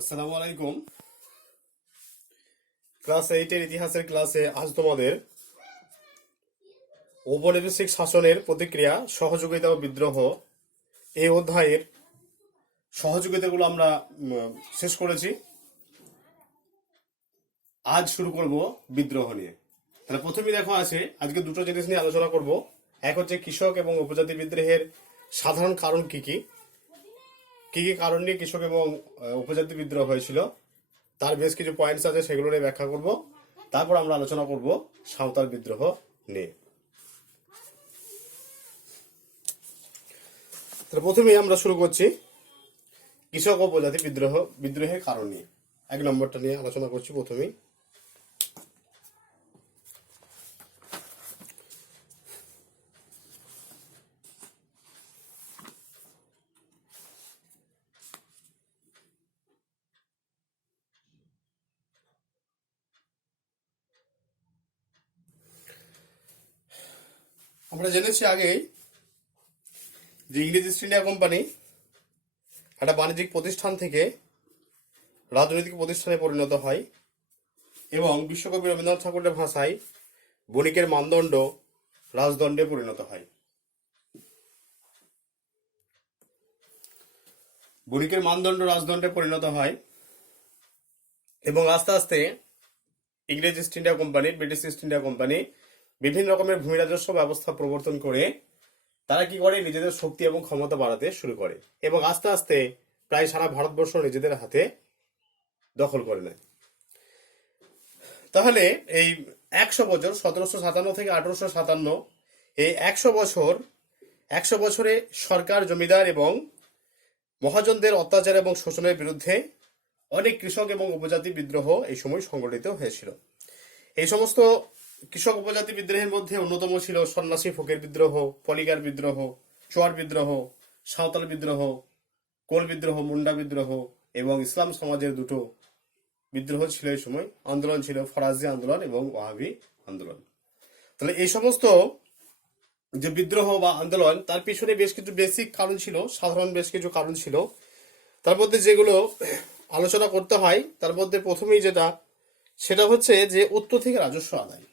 আসসালামু আলাইকুম। ক্লাস 8 এর ইতিহাসের ক্লাসে আজ তোমাদের ঔপনিবেশিক শাসনের প্রতিক্রিয়া, সহযোগিতা ও বিদ্রোহ এই অধ্যায়ের সহযোগিতাগুলো আমরা শেষ করেছি। আজ শুরু করব বিদ্রোহ নিয়ে। তাহলে প্রথমেই দেখো আছে, আজকে দুটো জিনিস নিয়ে আলোচনা করব। এক হচ্ছে কৃষক এবং উপজাতি বিদ্রোহের সাধারণ কারণ কি কি কারণ নিয়ে কৃষক এবং উপজাতি বিদ্রোহ হয়েছিল, তার বেশ কিছু পয়েন্টস আছে, সেগুলো নিয়ে ব্যাখ্যা করব। তারপর আমরা আলোচনা করব সাঁওতাল বিদ্রোহ নিয়ে। তাহলে প্রথমেই আমরা শুরু করছি কৃষক ও উপজাতি বিদ্রোহের কারণ নিয়ে। 1 নম্বরটা নিয়ে আলোচনা করছি প্রথমেই। আমরা জেনেছি আগেই যে ইংরেজ ইস্ট ইন্ডিয়া কোম্পানি একটা বাণিজ্যিক প্রতিষ্ঠান থেকে রাজনৈতিক প্রতিষ্ঠানে পরিণত হয় এবং বিশ্বকবি রবীন্দ্রনাথ ঠাকুরের ভাষায় বণিকের মানদণ্ড রাজদণ্ডে পরিণত হয়। বণিকের মানদণ্ড রাজদণ্ডে পরিণত হয় এবং আস্তে আস্তে ইংরেজ east India company, British east India company বিভিন্ন রকমের ভূমি রাজস্ব ব্যবস্থা প্রবর্তন করে তারা কি করে, নিজেদের শক্তি এবং ক্ষমতা বাড়াতে শুরু করে এবং আস্তে আস্তে প্রায় সারা ভারতবর্ষ নিজেদের হাতে দখল করে নেয়। তাহলে এই 100 বছর, 1757 থেকে 1857, এই 100 বছরে সরকার, জমিদার এবং মহাজনদের অত্যাচার এবং শোষণের বিরুদ্ধে অনেক কৃষক এবং উপজাতি বিদ্রোহ এই সময় সংগঠিত হয়েছিল। এই সমস্ত কৃষক উপজাতি বিদ্রোহের মধ্যে অন্যতম ছিল সন্ন্যাসী ফকির বিদ্রোহ, পলিগার বিদ্রোহ, চোয়ার বিদ্রোহ, সাঁওতাল বিদ্রোহ, কোল বিদ্রোহ, মুন্ডা বিদ্রোহ এবং ইসলাম সমাজের দুটো বিদ্রোহ ছিল। এই সময় আন্দোলন ছিল ফরাজি আন্দোলন এবং ওয়াহাবি আন্দোলন। তাহলে এই সমস্ত যে বিদ্রোহ বা আন্দোলন, তার পিছনে বেশ কিছু বেসিক কারণ ছিল, সাধারণ বেশ কিছু কারণ ছিল। তার মধ্যে যেগুলো আলোচনা করতে হয়, তার মধ্যে প্রথমেই সেটা হচ্ছে যে উত্তর থেকে রাজস্ব আদায়।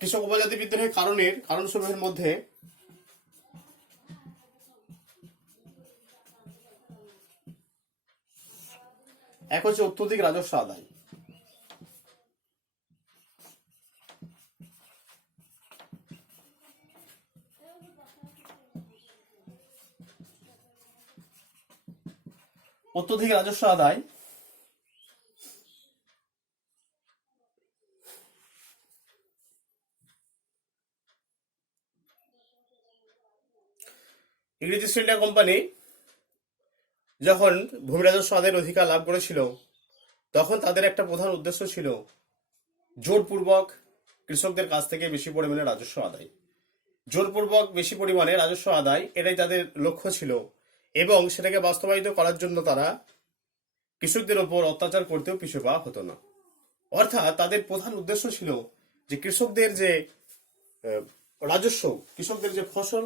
কৃষক উপজাতি বিদ্রোহের কারণসমূহের মধ্যে এক হচ্ছে অত্যধিক রাজস্ব আদায়। অত্যধিক রাজস্ব আদায় ইংরেজ ইস্ট ইন্ডিয়া কোম্পানি যখন ভূমি রাজস্ব আদায়ের অধিকার লাভ করেছিল, তখন তাদের একটা প্রধান উদ্দেশ্য ছিল জোরপূর্বক কৃষকদের কাছ থেকে বেশি পরিমাণে রাজস্ব আদায়। জোরপূর্বক বেশি পরিমাণে রাজস্ব আদায়, এটাই তাদের লক্ষ্য ছিল এবং সেটাকে বাস্তবায়িত করার জন্য তারা কৃষকদের ওপর অত্যাচার করতেও পিছু পা হতো না। অর্থাৎ তাদের প্রধান উদ্দেশ্য ছিল যে কৃষকদের যে রাজস্ব, কৃষকদের যে ফসল,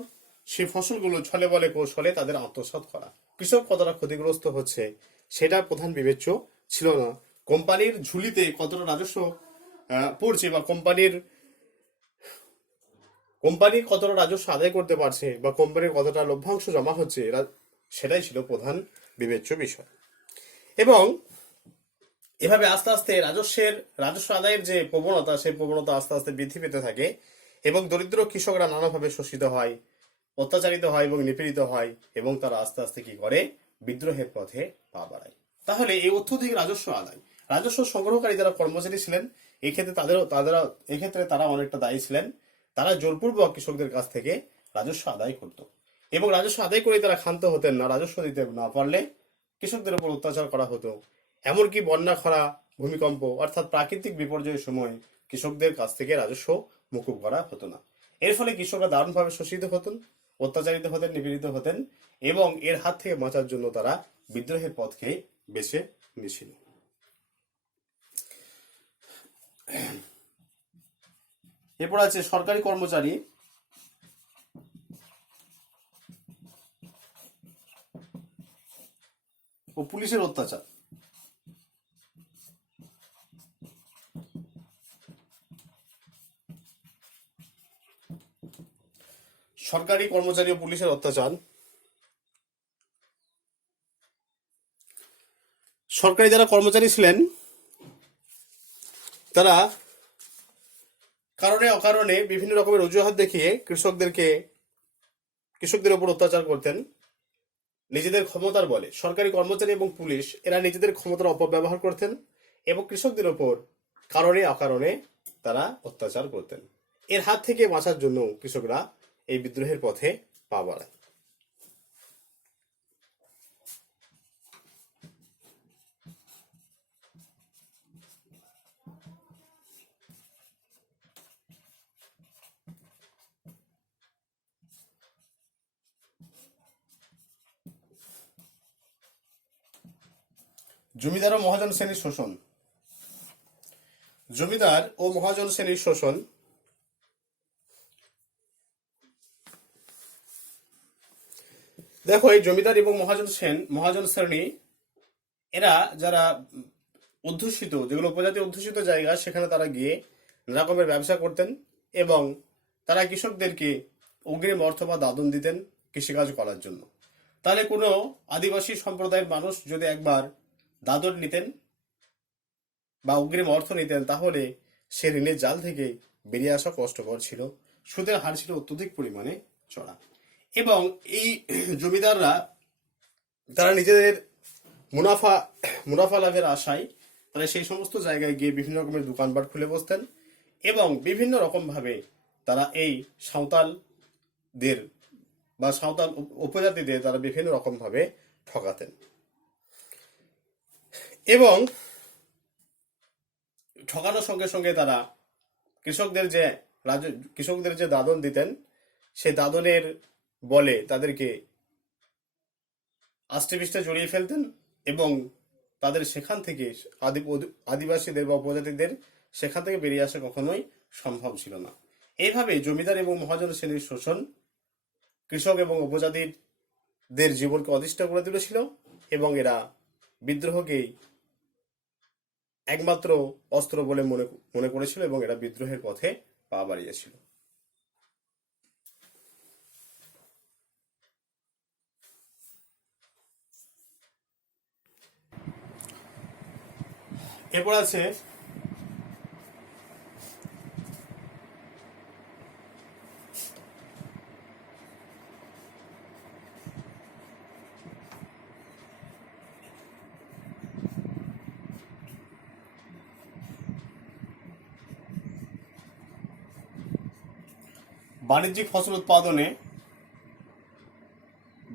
সেই ফসলগুলো ছলে বলে কৌশলে তাদের আত্মসাৎ করা। কৃষক কতটা ক্ষতিগ্রস্ত হচ্ছে সেটা প্রধান বিবেচ্য ছিল না। কোম্পানির ঝুলিতে কতটা রাজস্ব পড়ছে বা কোম্পানি কতটা রাজস্ব আদায় করতে পারছে বা কোম্পানির কতটা লভ্যাংশ জমা হচ্ছে, সেটাই ছিল প্রধান বিবেচ্য বিষয়। এবং এভাবে আস্তে আস্তে রাজস্ব আদায়ের যে প্রবণতা, সেই প্রবণতা আস্তে আস্তে বৃদ্ধি পেতে থাকে এবং দরিদ্র কৃষকরা নানাভাবে শোষিত হয়, অত্যাচারিত হয় এবং নিপীড়িত হয় এবং তারা আস্তে আস্তে কি করে, বিদ্রোহের পথে পা বাড়ায়। তাহলে এই অত্যধিক রাজস্ব আদায়, রাজস্ব সংগ্রহকারী যারা কর্মচারী ছিলেন, এক্ষেত্রে তারা অনেকটা দায়ী ছিলেন। তারা জোরপূর্বক কৃষকদের কাছ থেকে রাজস্ব আদায় করত এবং রাজস্ব আদায় করে তারা ক্ষান্ত হতেন না। রাজস্ব দিতে না পারলে কৃষকদের উপর অত্যাচার করা হতো। এমনকি বন্যা, খরা, ভূমিকম্প অর্থাৎ প্রাকৃতিক বিপর্যয়ের সময় কৃষকদের কাছ থেকে রাজস্ব মকুব করা হতো না। এর ফলে কৃষকরা দারুণভাবে শোষিত হতেন, অত্যাচারিত হতেন, নিপীড়িত হতেন এবং এর হাত থেকে বাঁচার জন্য তারা বিদ্রোহের পথকে বেছে নিয়েছিল। এরপর আছে সরকারি কর্মচারী ও পুলিশের অত্যাচার। সরকারি কর্মচারী ও পুলিশের অত্যাচার। সরকারি যারা কর্মচারী ছিলেন তারা কারণে অকারণে বিভিন্ন রকমের অজুহাত দেখিয়ে কৃষকদের উপর অত্যাচার করতেন নিজেদের ক্ষমতার বলে। সরকারি কর্মচারী এবং পুলিশ এরা নিজেদের ক্ষমতার অপব্যবহার করতেন এবং কৃষকদের উপর কারণে অকারণে তারা অত্যাচার করতেন। এর হাত থেকে বাঁচার জন্য কৃষকরা এই বিদ্রোহের পথে পা বাড়ায়। জমিদার ও মহাজন শ্রেণীর শোষণ। জমিদার ও মহাজন শ্রেণীর শোষণ। দেখো, এই জমিদার এবং মহাজন শ্রেণী এরা যারা অধ্যুষিত, যেগুলো উপজাতি অধ্যুষিত জায়গা, সেখানে তারা গিয়ে নানা রকমের ব্যবসা করতেন এবং তারা কৃষকদেরকে অগ্রিম অর্থ বা দাদন দিতেন কৃষিকাজ করার জন্য। তাহলে কোনো আদিবাসী সম্প্রদায়ের মানুষ যদি একবার দাদন নিতেন বা অগ্রিম অর্থ নিতেন, তাহলে সে ঋণের জাল থেকে বেরিয়ে আসা কষ্টকর ছিল। সুদের হার ছিল অত্যধিক পরিমাণে চড়া এবং এই জমিদাররা তারা নিজেদের মুনাফা লাভের আশায় তারা সেই সমস্ত জায়গায় গিয়ে বিভিন্ন রকমের দোকানপাট খুলে বসতেন এবং বিভিন্ন রকম ভাবে তারা এই সাঁওতালদের বা সাঁওতাল উপজাতিদের তারা বিভিন্ন রকম ভাবে ঠকাতেন এবং ঠকানোর সঙ্গে সঙ্গে তারা কৃষকদের যে দাদন দিতেন, সেই দাদনের বলে তাদেরকে আষ্টেপৃষ্টে জড়িয়ে ফেলতেন এবং তাদের সেখান থেকে আদিবাসীদের বা উপজাতিদের সেখান থেকে বেরিয়ে আসা কখনোই সম্ভব ছিল না। এইভাবে জমিদার এবং মহাজন শ্রেণীর শোষণ কৃষক এবং উপজাতিদের জীবনকে অতিষ্ঠ করে তুলেছিল এবং এরা বিদ্রোহকেই একমাত্র অস্ত্র বলে মনে করেছিল এবং এরা বিদ্রোহের পথে পা বাড়িয়েছিল। এরপর আছে বাণিজ্যিক ফসল উৎপাদনে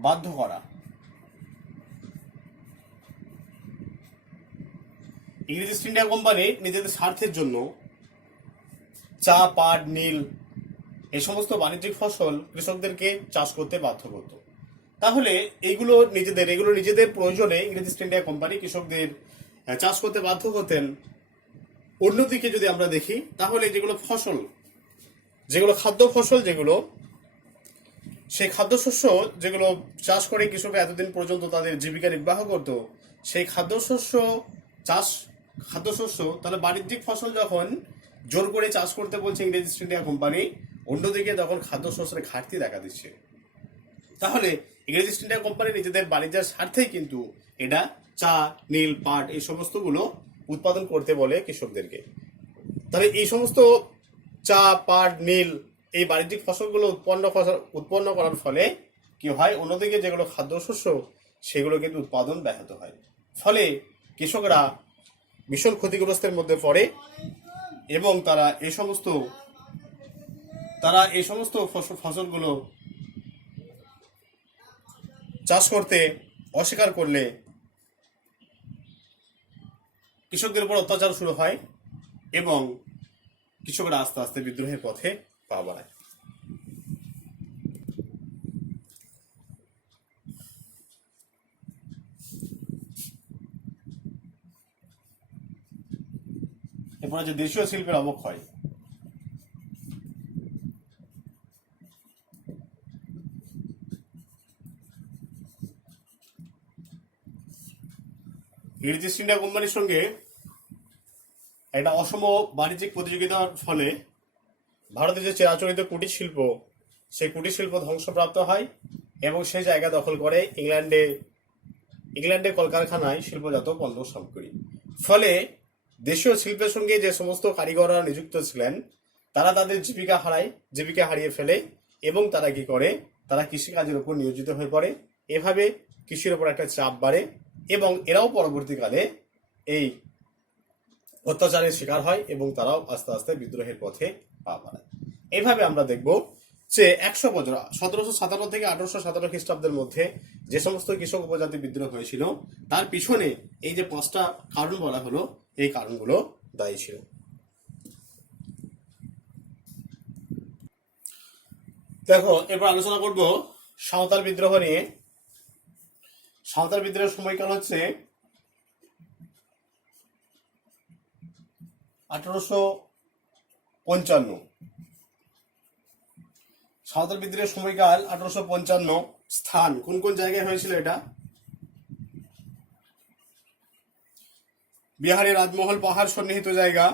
বাধ্য করা। ইংরেজ ইস্ট ইন্ডিয়া কোম্পানি নিজেদের স্বার্থের জন্য চা, পাট, নীল এই সমস্ত বাণিজ্যিক ফসল কৃষকদেরকে চাষ করতে বাধ্য করত। তাহলে এগুলো নিজেদের প্রয়োজনে ইংরেজ ইস্ট ইন্ডিয়া কোম্পানি কৃষকদের চাষ করতে বাধ্য করতেন। অন্যদিকে যদি আমরা দেখি, তাহলে যেগুলো খাদ্য ফসল, সেই খাদ্যশস্য যেগুলো চাষ করে কৃষকরা এতদিন পর্যন্ত তাদের জীবিকা নির্বাহ করত, সেই খাদ্যশস্য তাহলে বাণিজ্যিক ফসল যখন জোর করে চাষ করতে বলছে ইংরেজ ইস্ট ইন্ডিয়া কোম্পানি, অন্যদিকে তখন খাদ্যশস্যের ঘাটতি দেখা দিচ্ছে। তাহলে ইংরেজ ইস্ট ইন্ডিয়া কোম্পানি নিজেদের বাণিজ্যের স্বার্থেই কিন্তু এটা চা, নীল, পাট এই সমস্তগুলো উৎপাদন করতে বলে কৃষকদেরকে। তাহলে এই সমস্ত চা, পাট, নীল এই বাণিজ্যিক ফসলগুলো উৎপন্ন করার ফলে কি হয়, অন্যদিকে যেগুলো খাদ্যশস্য সেগুলো কিন্তু উৎপাদন ব্যাহত হয়। ফলে কৃষকরা ভীষণ ক্ষতিগ্রস্তের মধ্যে পড়ে এবং তারা এই সমস্ত ফসলগুলো চাষ করতে অস্বীকার করলে কৃষকদের উপর অত্যাচার শুরু হয় এবং কৃষকরা আস্তে আস্তে বিদ্রোহের পথে পা বাড়ায়। এরপর আছে দেশীয় শিল্পের অবক্ষয়। ইংরেজ ইস্ট ইন্ডিয়া কোম্পানির সঙ্গে একটা অসম বাণিজ্যিক প্রতিযোগিতার ফলে ভারতের যে চিরাচরিত কুটির শিল্প, সেই কুটির শিল্প ধ্বংসপ্রাপ্ত হয় এবং সেই জায়গা দখল করে ইংল্যান্ডে কলকারখানায় শিল্পজাত পণ্য সামগ্রী। ফলে দেশীয় শিল্পের সঙ্গে যে সমস্ত কারিগররা নিযুক্ত ছিলেন তারা তাদের জীবিকা হারিয়ে ফেলে এবং তারা কি করে, তারা কৃষিকাজের উপর নিয়োজিত হয়ে পড়ে। এভাবে কৃষির উপর একটা চাপ বাড়ে এবং এরাও পরবর্তীকালে এই অত্যাচারের শিকার হয় এবং তারাও আস্তে আস্তে বিদ্রোহের পথে পা বাড়ায়। এইভাবে আমরা দেখব যে 100 বছর 1757 থেকে 1857 খ্রিস্টাব্দের মধ্যে যে সমস্ত কৃষক উপজাতি বিদ্রোহ হয়েছিল তার পিছনে এই যে 5টা কারণ বলা হলো, এই কারণগুলো দায়ী ছিল। দেখো, এবার আলোচনা করব সাঁওতাল বিদ্রোহ নিয়ে। সাঁওতাল বিদ্রোহের সময়কাল হচ্ছে 1855। সাঁওতাল বিদ্রোহের সময়কাল 1855। স্থান কোন কোন জায়গায় হয়েছিল এটা? বিহারের রাজমহল পাহাড় সন্নিহিত জায়গা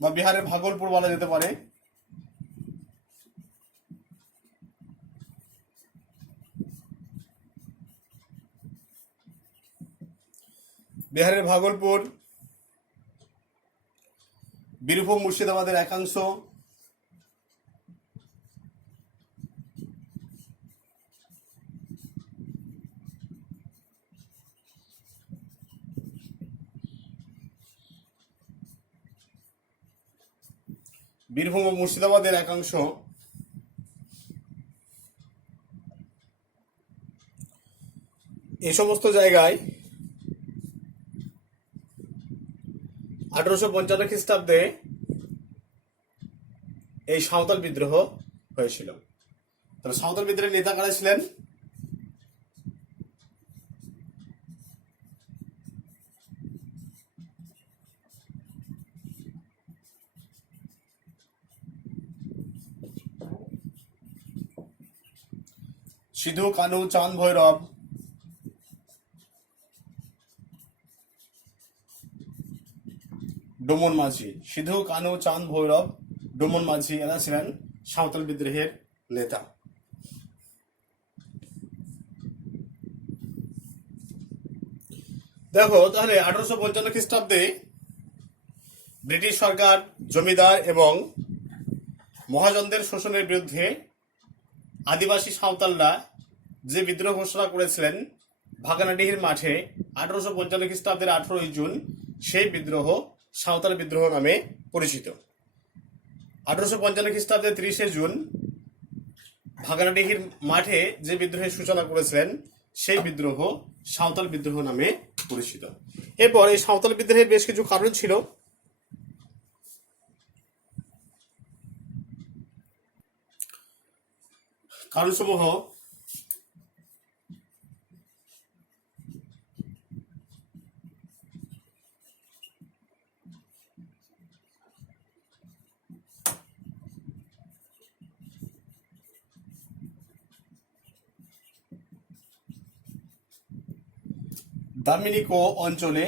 বা বিহারের ভাগলপুর বলা যেতে পারে। বিহারের ভাগলপুর, বীরভূম মুর্শিদাবাদের একাংশ, বীরভূম ও মুর্শিদাবাদের একাংশ, এই সমস্ত জায়গায় 1855 খ্রিস্টাব্দে এই সাঁওতাল বিদ্রোহ হয়েছিল। তাহলে সাঁওতাল বিদ্রোহের নেতা কারা ছিলেন? সিধু কানু চাঁদ ভৈরব, ডোমন মাঝি। সিধু কানু চাঁদ ভৈরব, ডোমন মাঝি এরা ছিলেন সাঁওতাল বিদ্রোহের নেতা। দেখো, তাহলে 1855 খ্রিস্টাব্দে ব্রিটিশ সরকার জমিদার এবং মহাজনদের শোষণের বিরুদ্ধে আদিবাসী সাঁওতালরা যে বিদ্রোহ ঘোষণা করেছিলেন ভাগানাডিহির মাঠে 1855 খ্রিস্টাব্দের 18 জুন, সেই বিদ্রোহ সাঁওতাল বিদ্রোহ নামে পরিচিত। 1855 খ্রিস্টাব্দের 30 জুন ভাগানাডিহির মাঠে যে বিদ্রোহের সূচনা করেছিলেন সেই বিদ্রোহ সাঁওতাল বিদ্রোহ নামে পরিচিত। এরপর এই সাঁওতাল বিদ্রোহের বেশ কিছু কারণ ছিল। কারণসমূহ দামিনিকো অঞ্চলে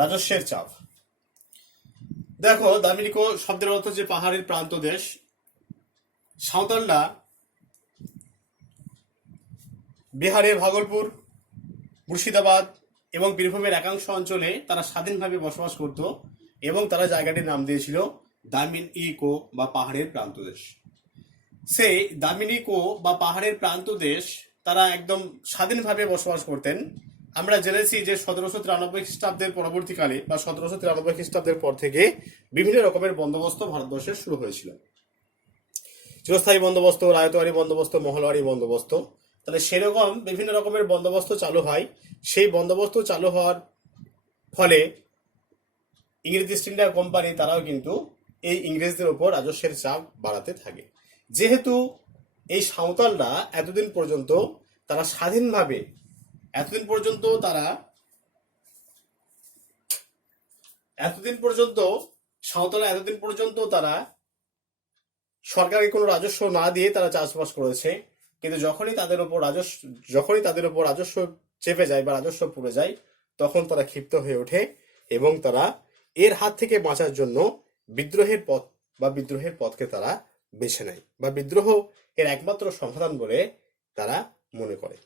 রাজস্বের চাপ। দেখো, দামিনিকো শব্দের অর্থ যে পাহাড়ের প্রান্ত দেশ। সাঁওতালরা বিহারের ভাগলপুর, মুর্শিদাবাদ এবং বীরভূমের একাংশ অঞ্চলে তারা স্বাধীনভাবে বসবাস করত এবং তারা জায়গাটির নাম দিয়েছিল দামিনিকো বা পাহাড়ের প্রান্তদেশ। সেই দামিনিকো বা পাহাড়ের প্রান্তদেশ তারা একদম স্বাধীনভাবে বসবাস করতেন। আমরা জেনেছি যে 1793 খ্রিস্টাব্দের পরবর্তীকালে বা 1793 খ্রিস্টাব্দের পর থেকে বিভিন্ন রকমের বন্দোবস্ত ভারতবর্ষে শুরু হয়েছিল। চিরস্থায়ী বন্দোবস্ত, রায়তওয়ারি বন্দোবস্ত, মহলওয়ারি বন্দোবস্ত। তাহলে সেরকম বিভিন্ন রকমের বন্দোবস্ত চালু হয়। সেই বন্দোবস্ত চালু হওয়ার ফলে ইংরেজ ইস্ট ইন্ডিয়া কোম্পানি তারাও কিন্তু এই ইংরেজদের উপর রাজস্বের চাপ বাড়াতে থাকে। যেহেতু এই সাঁওতালরা এতদিন পর্যন্ত স্বাধীনভাবে তারা সরকারকে কোনো রাজস্ব না দিয়ে তারা চাষবাস করেছে। কিন্তু যখনই তাদের উপর রাজস্ব চেপে যায় বা রাজস্ব পড়ে যায়, তখন তারা ক্ষিপ্ত হয়ে ওঠে এবং তারা এর হাত থেকে বাঁচার জন্য বিদ্রোহের পথকে তারা বেছে নেয় বা বিদ্রোহ এর একমাত্র সমাধান বলে তারা মনে করে।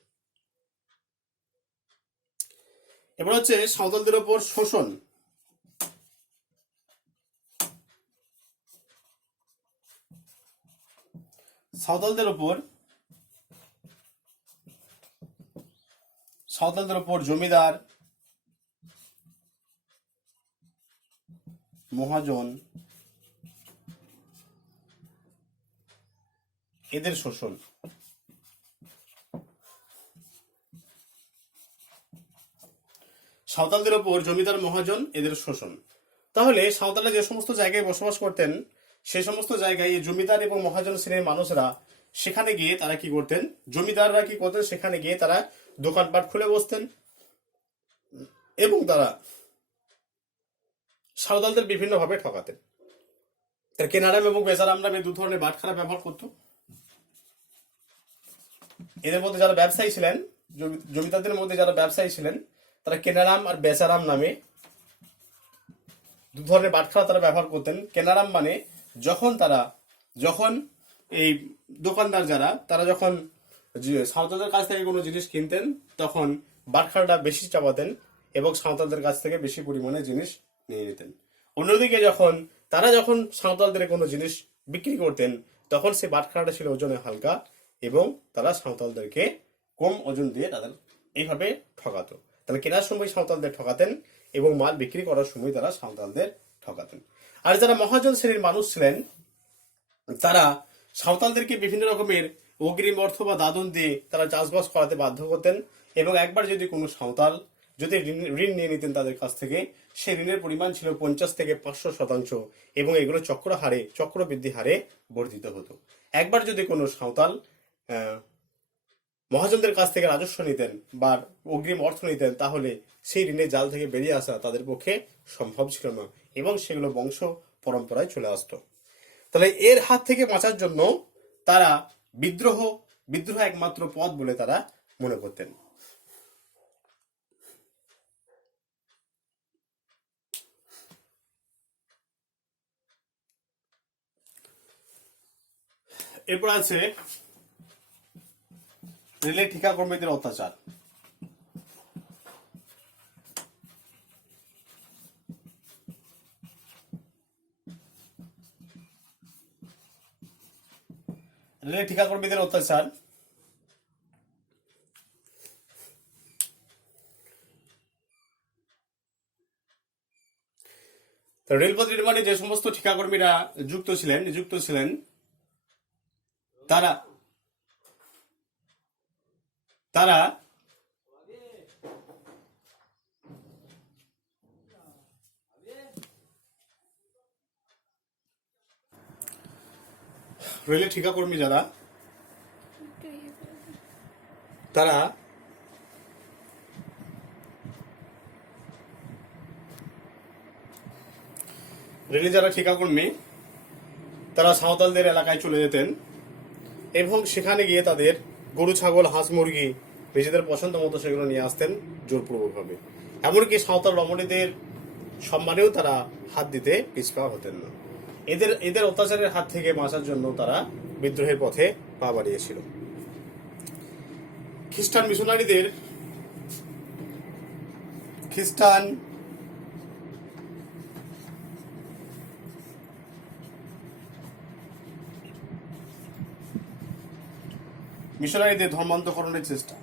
এবার হচ্ছে সাঁওতালদের ওপর শোষণ। সাঁওতালদের ওপর জমিদার, মহাজন এদের শোষণ। সাঁওতালদের ওপর জমিদার, মহাজন এদের শোষণ। তাহলে সাঁওতালরা যে সমস্ত জায়গায় বসবাস করতেন, সেই সমস্ত জায়গায় জমিদার এবং মহাজন শ্রেণীর মানুষরা সেখানে গিয়ে তারা কি করতেন, জমিদাররা কি করতেন, সেখানে গিয়ে তারা দোকানপাট খুলে বসতেন এবং তারা সাঁওতালদের বিভিন্ন ভাবে ঠকাতেন। কেনারাম এবং বেচারাম নামে দু ধরনের বাটখারা ব্যবহার করত। এদের মধ্যে যারা ব্যবসায়ী ছিলেন, জমিদারদের মধ্যে যারা ব্যবসায়ী ছিলেন, তারা কেনারাম আর বেচারাম নামে দু ধরনের বাটখারা তারা ব্যবহার করতেন। কেনারাম মানে যখন এই দোকানদার তারা যখন সাঁওতালদের কাছ থেকে কোনো জিনিস কিনতেন, তখন বাটখারাটা বেশি চাপাতেন এবং সাঁওতালদের কাছ থেকে বেশি পরিমাণে জিনিস নিয়ে নিতেন। অন্যদিকে যখন সাঁওতালদের কোনো জিনিস বিক্রি করতেন, তখন সেই বাটখারাটা ছিল ওজনে হালকা এবং তারা সাঁওতালদেরকে কম ওজন দিয়ে তাদের এইভাবে ঠকাতো। তাহলে কেনার সময় সাঁওতালদের ঠকাতেন এবং মাল বিক্রি করার সময় তারা সাঁওতালদের ঠকাতেন। আর যারা মহাজন শ্রেণীর মানুষ ছিলেন, তারা সাঁওতালদেরকে বিভিন্ন রকমের অগ্রিম অর্থ বা দাদন দিয়ে তারা চাষবাস করাতে বাধ্য করতেন এবং একবার যদি কোনো সাঁওতাল যদি ঋণ নিয়ে নিতেন তাদের কাছ থেকে, সেই ঋণের পরিমাণ ছিল 50 থেকে 500% এবং এগুলো চক্রবৃদ্ধি হারে বর্ধিত হতো। একবার যদি কোনো সাঁওতাল মহাজনদের কাছ থেকে রাজস্ব নিতেন বা অগ্রিম অর্থ নিতেন, তাহলে সেই ঋণের জাল থেকে বেরিয়ে আসা তাদের পক্ষে সম্ভব ছিল না এবং সেগুলো বংশ পরম্পরায় চলে আসতো। তাহলে এর হাত থেকে বাঁচার জন্য তারা বিদ্রোহ একমাত্র পথ বলে তারা মনে করতেন। এরপর আছে রেলের ঠিকাকর্মীদের অত্যাচার। রেলের ঠিকাকর্মীদের অত্যাচার রেলপথ নির্মাণে যে সমস্ত ঠিকাকর্মীরা নিযুক্ত ছিলেন তারা রেলের ঠিকাকর্মী তারা রেলে যারা ঠিকাকর্মী তারা সাঁওতালদের এলাকায় চলে যেতেন এবং সেখানে গিয়ে তাদের গরু, ছাগল, হাঁস, মুরগি নিজেদের পছন্দ মতো সেগুলো নিয়ে আসতেন জোরপূর্বকভাবে। এমনকি সাঁওতাল রমণীদের সম্মানেও তারা হাত দিতে পিছপা হতেন না। এদের অত্যাচারের হাত থেকে বাঁচার জন্য তারা বিদ্রোহের পথে পা বাড়িয়েছিল। খ্রিস্টান মিশনারিদের ধর্মান্তকরণের চেষ্টা।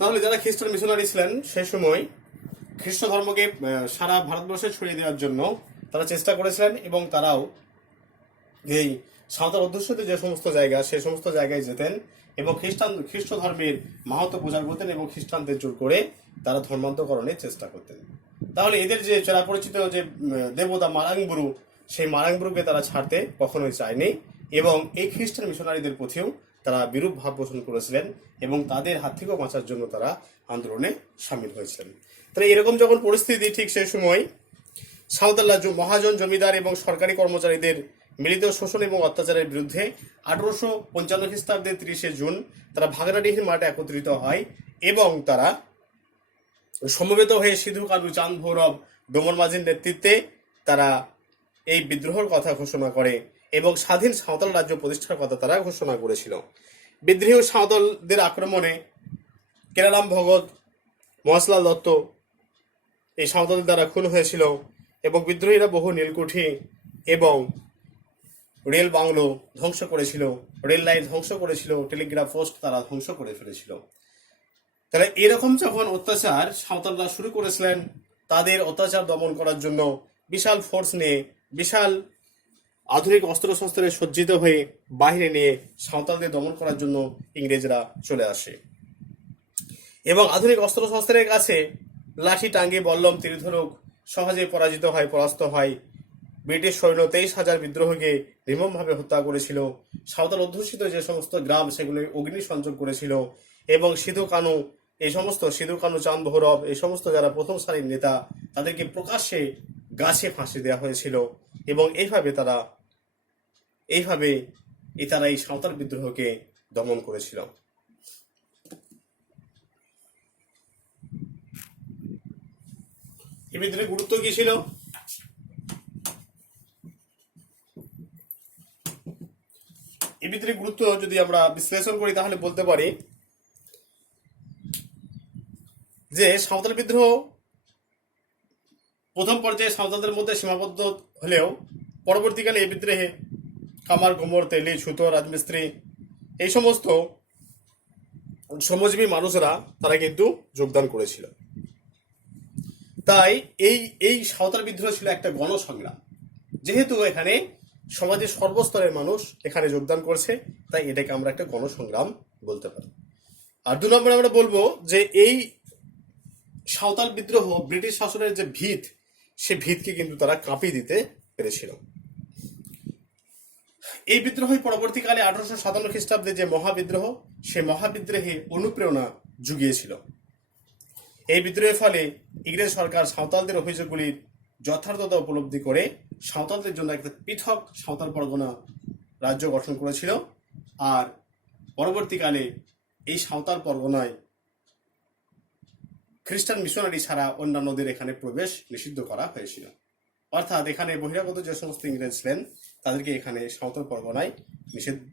তাহলে যারা খ্রিস্টান মিশনারি ছিলেন সেই সময় খ্রিস্ট ধর্মকে সারা ভারতবর্ষে ছড়িয়ে দেওয়ার জন্য তারা চেষ্টা করেছিলেন এবং তারাও এই সাঁওতাল অধ্যুষিত যে সমস্ত জায়গা সেই সমস্ত জায়গায় যেতেন এবং খ্রিস্ট ধর্মের মাহাত্ম প্রচার করতেন এবং খ্রিস্টানদের জোর করে তারা ধর্মান্তকরণের চেষ্টা করতেন। তাহলে এদের যে চেনা পরিচিত যে দেবতা মারাংবুরু, সেই মারাংবুরুকে তারা ছাড়তে কখনোই চায়নি এবং এই খ্রিস্টান মিশনারিদের প্রতিও তারা বিরূপ ভাব পোষণ করেছিলেন এবং তাদের হাত থেকেও বাঁচার জন্য তারা আন্দোলনে সামিল হয়েছিলেন। তাহলে এরকম যখন পরিস্থিতি, ঠিক সেই সময় সাঁওতাল রাজ্য মহাজন, জমিদার এবং সরকারি কর্মচারীদের মিলিত শোষণ এবং অত্যাচারের বিরুদ্ধে 1855 খ্রিস্টাব্দে 30 জুন তারা ভাগনাডিহির মাঠে একত্রিত হয় এবং তারা সমবেত হয়ে সিধু কানু, চাঁদ ভৈরব, ডোমর মাঝির নেতৃত্বে তারা এই বিদ্রোহের কথা ঘোষণা করে এবং স্বাধীন সাঁওতাল রাজ্য প্রতিষ্ঠার কথা তারা ঘোষণা করেছিল। বিদ্রোহী সাঁওতালদের আক্রমণে কেরারাম ভগত, মহেশলাল দত্ত এই সাঁওতালদের দ্বারা খুন হয়েছিল এবং বিদ্রোহীরা বহু নীলকুঠি এবং রেল বাংলো ধ্বংস করেছিল, রেল লাইন ধ্বংস করেছিল, টেলিগ্রাফ পোস্ট তারা ধ্বংস করে ফেলেছিল। তাহলে এরকম যখন অত্যাচার সাঁওতালরা শুরু করেছিলেন, তাদের অত্যাচার দমন করার জন্য বিশাল ফোর্স নিয়ে, বিশাল আধুনিক অস্ত্রশস্ত্রে সজ্জিত হয়ে বাহিরে নিয়ে সাঁওতালদের দমন করার জন্য ইংরেজরা চলে আসে এবং আধুনিক অস্ত্রশস্ত্রের কাছে লাঠি, টাঙ্গি, বল্লম, তীরধনুক সহজে পরাস্ত হয়। ব্রিটিশ সৈন্য 23,000 বিদ্রোহীকে নির্মমভাবে হত্যা করেছিল। সাঁওতাল অধ্যুষিত যে সমস্ত গ্রাম সেগুলো অগ্নি সংযোগ করেছিল এবং সিধু কানু, চাঁদ ভৈরব এই সমস্ত যারা প্রথম সারির নেতা, তাদেরকে প্রকাশ্যে গাছে ফাঁসি দেওয়া হয়েছিল এবং এইভাবে তারা এই সাঁওতাল বিদ্রোহকে দমন করেছিল। এই বিদ্রোহের গুরুত্ব কি ছিল? এই বিদ্রোহের গুরুত্ব যদি আমরা বিশ্লেষণ করি তাহলে বলতে পারি যে সাঁওতাল বিদ্রোহ প্রথম পর্যায়ে সাঁওতালদের মধ্যে সীমাবদ্ধ হলেও পরবর্তীকালে এই বিদ্রোহে কামার, কুমোর, তেলি, ছুতো, রাজমিস্ত্রি এই সমস্ত শ্রমজীবী মানুষরা তারা কিন্তু যোগদান করেছিল। তাই এই সাঁওতাল বিদ্রোহ ছিল একটা গণসংগ্রাম। যেহেতু এখানে সমাজের সর্বস্তরের মানুষ এখানে যোগদান করছে, তাই এটাকে আমরা একটা গণসংগ্রাম বলতে পারি। আর 2 নম্বরে আমরা বলবো যে এই সাঁওতাল বিদ্রোহ ব্রিটিশ শাসনের যে ভিত, সে ভিতকে কিন্তু তারা কাঁপিয়ে দিতে পেরেছিল। এই বিদ্রোহ পরবর্তীকালে 1857 খ্রিস্টাব্দে যে মহাবিদ্রোহ, সে মহাবিদ্রোহে অনুপ্রেরণা জুগিয়েছিল। এই বিদ্রোহের ফলে ইংরেজ সরকার সাঁওতালদের অভিযোগগুলির যথার্থতা উপলব্ধি করে সাঁওতালদের জন্য একটা পৃথক সাঁওতাল পরগনা রাজ্য গঠন করেছিল। আর পরবর্তীকালে এই সাঁওতাল পরগনায় খ্রিস্টান মিশনারি ছাড়া অন্যান্যদের এখানে প্রবেশ নিষিদ্ধ করা হয়েছিল। অর্থাৎ এখানে বহিরাগত যে সমস্ত ইংরেজ ছিলেন তাদেরকে এখানে সাঁওতাল পরগনায়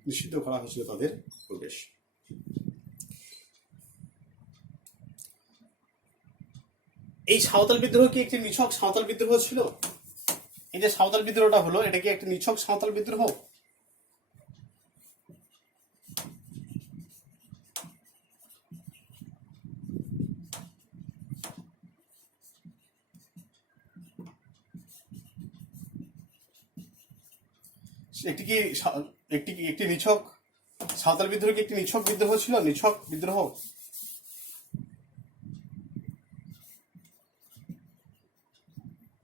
নিষিদ্ধ করা হয়েছিল তাদের প্রবেশ। এই সাঁওতাল বিদ্রোহ কি একটি নিছক সাঁওতাল বিদ্রোহ ছিল? এই যে সাঁওতাল বিদ্রোহটা হলো, এটা কি একটি নিছক সাঁওতাল বিদ্রোহ? একটি নিছক সাঁওতাল বিদ্রোহ কি একটি নিছক বিদ্রোহ ছিল? নিছক বিদ্রোহ?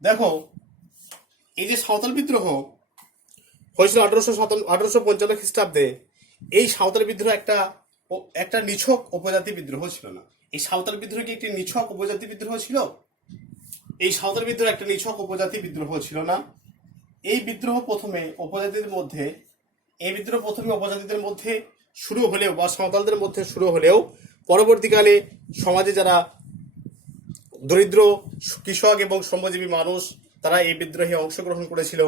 দেখো, এই যে সাঁওতাল বিদ্রোহ হয়েছিল 1855 খ্রিস্টাব্দে, এই সাঁওতাল বিদ্রোহ একটা নিছক উপজাতি বিদ্রোহ ছিল না। এই সাঁওতাল বিদ্রোহ কি একটি নিছক উপজাতি বিদ্রোহ ছিল? এই সাঁওতাল বিদ্রোহ একটা নিছক উপজাতি বিদ্রোহ ছিল না। এই বিদ্রোহ প্রথমে উপজাতিদের মধ্যে শুরু হলেও বা সাঁওতালদের মধ্যে শুরু হলেও পরবর্তীকালে সমাজে যারা দরিদ্র কৃষক এবং শ্রমজীবী মানুষ তারা এই বিদ্রোহে অংশগ্রহণ করেছিল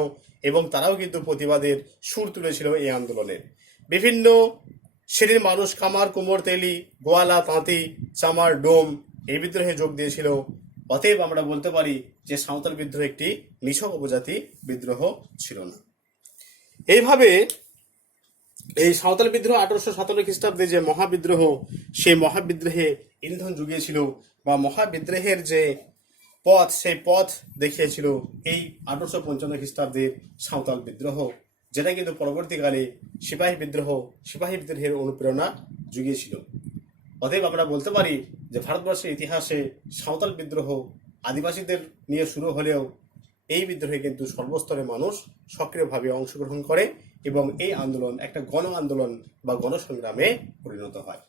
এবং তারাও কিন্তু প্রতিবাদের সুর তুলেছিল এই আন্দোলনে। বিভিন্ন শ্রেণীর মানুষ কামার, কুমোর, তেলি, গোয়ালা, তাঁতি, চামার, ডোম এই বিদ্রোহে যোগ দিয়েছিল। অতএব আমরা বলতে পারি যে সাঁওতাল বিদ্রোহ একটি নিছক উপজাতি বিদ্রোহ ছিল না। এইভাবে এই সাঁওতাল বিদ্রোহ 1857 খ্রিস্টাব্দে যে মহাবিদ্রোহ, সেই মহাবিদ্রোহে ইন্ধন জুগিয়েছিল বা মহাবিদ্রোহের যে পথ, সেই পথ দেখিয়েছিল এই 1855 খ্রিস্টাব্দের সাঁওতাল বিদ্রোহ, যেটা কিন্তু পরবর্তীকালে সিপাহী বিদ্রোহের অনুপ্রেরণা জুগিয়েছিল। অতএব আমরা বলতে পারি যে ভারতবর্ষের ইতিহাসে সাঁওতাল বিদ্রোহ আদিবাসীদের নিয়ে শুরু হলেও এই বিদ্রোহে কিন্তু সর্বস্তরের মানুষ সক্রিয়ভাবে অংশগ্রহণ করে এবং এই আন্দোলন একটা গণ আন্দোলন বা গণসংগ্রামে পরিণত হয়।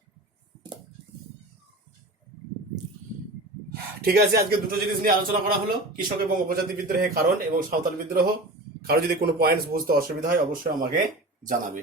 ঠিক আছে, আজকে দুটো জিনিস নিয়ে আলোচনা করা হলো, কৃষক এবং উপজাতি বিদ্রোহের কারণ এবং সাঁওতাল বিদ্রোহ। কারো যদি কোনো পয়েন্টস বুঝতে অসুবিধা হয় অবশ্যই আমাকে জানাবে।